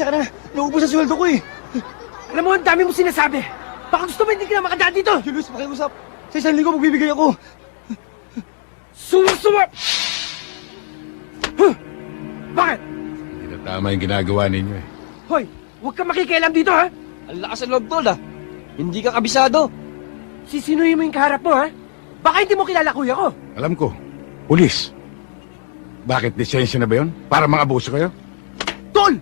pasensya ka na. Naubos ang sweldo ko eh. Alam mo, ang dami mo sinasabi. Baka gusto mo hindi ka na makadaan dito. Julius, pakiusap. Sa 1,000 magbibigay ako. Suwa! Huh? Bakit? Hindi na tama yung ginagawa ninyo eh. Hoy, huwag kang makikialam dito, ha? Ang lakas ng loob, tol, ah. Hindi ka kabisado. Sisinuhin mo yung kaharap mo, ha? Baka hindi mo kilala kuya ko. Alam ko, pulis. Bakit lisensya na ba yun? Para mga abuso kayo? Tol!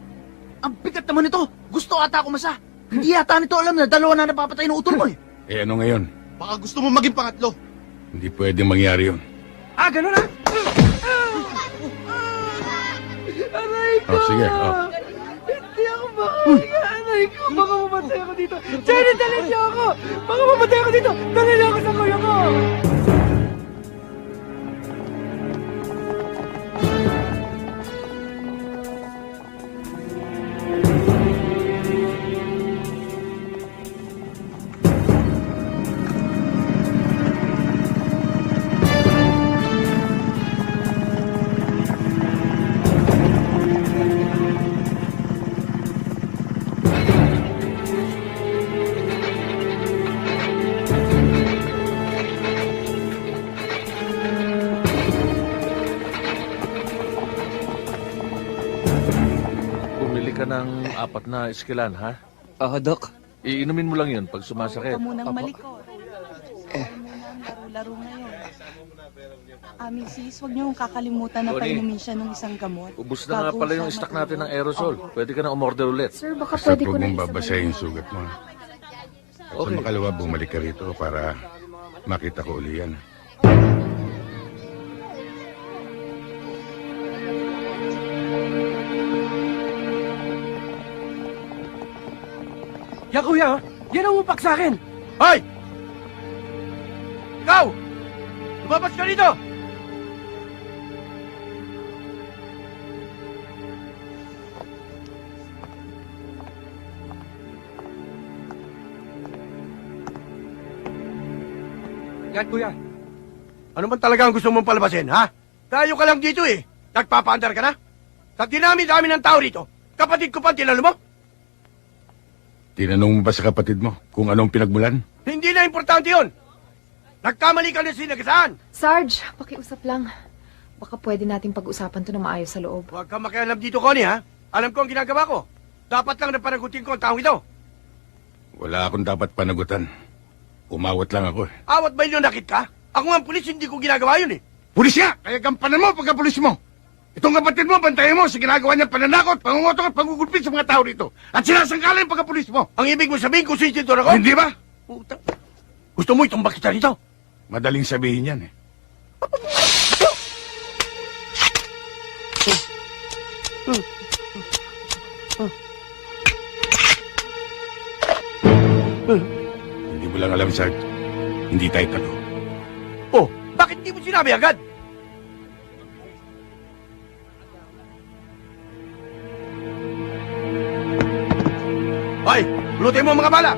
Ang bigat naman nito. Gusto ata ako masa. Hindi yata nito alam na dalawa na napapatay ng utol mo eh. Eh ano ngayon? Baka gusto mo maging pangatlo. Hindi pwedeng mangyari yun. Ah, ganun, ha? Aray ko! Oh, sige, oh. Hindi ako makahinga. Aray ko, baka mamatay ako dito. Jenny, dalhin niyo ako! Baka mamatay ako dito. Dalhin niyo ako sa kuya ko! Bumili ka ng 4 na iskilan, ha? Dok. Iinumin mo lang yun pag sumasakit. Huwag ka munang malikot. Laro-laro ngayon. Mrs., huwag niyong kakalimutan na Tony. painumin siya ng isang gamot. Ubus na nga Bago pala siya yung stock natin ng matulog. aerosol. Pwede ka na umorder ulit. Sir, baka Basta pwede ko huwag na mong isabay. babasahin yung sugat mo. At Okay. sa makalawa, bumalik ka rito para makita ko uli yan. Yan, kuya, ha? Yan ang upak sa akin. Hoy! Ikaw! Lumabas ka dito! Yan, kuya. Ano man talaga ang gusto mong palabasin, ha? Tayo ka lang dito eh. Nagpapaandar ka na? Sa dinami-dami ng tao rito, kapatid ko pa ang tinalo mo? Tinanong mo ba sa kapatid mo kung anong pinagmulan? Hindi na importante yun. Nagkamali ka na sinagasaan. Sarge, pakiusap lang. Baka pwede nating pag-usapan to na maayos sa loob. Huwag kang makialam dito, Connie, ha? Alam ko ang ginagawa ko. Dapat lang na panagutin ko ang taong ito. Wala akong dapat panagutan. Umawat lang ako eh. Awat ba yun nakit ka? Ako nga ang pulis, hindi ko ginagawa yun eh. Pulis nga! Kaya gampanan mo pagka-pulis mo! Itong kapatid mo, bantayan mo sa ginagawa niyang pananakot, pangungotong at pangugulpit sa mga tao rito. At sinasangkala yung pagka-pulis mo. Ang ibig mo sabihin kung sinsintor ako? Hindi ba? Puta. Gusto mo itumbak kita rito? Madaling sabihin yan eh. Hindi mo lang alam, Sarge. Hindi tayo talo. Oh, bakit hindi mo sinabi agad? Hoy, lutin mo ang mga bala!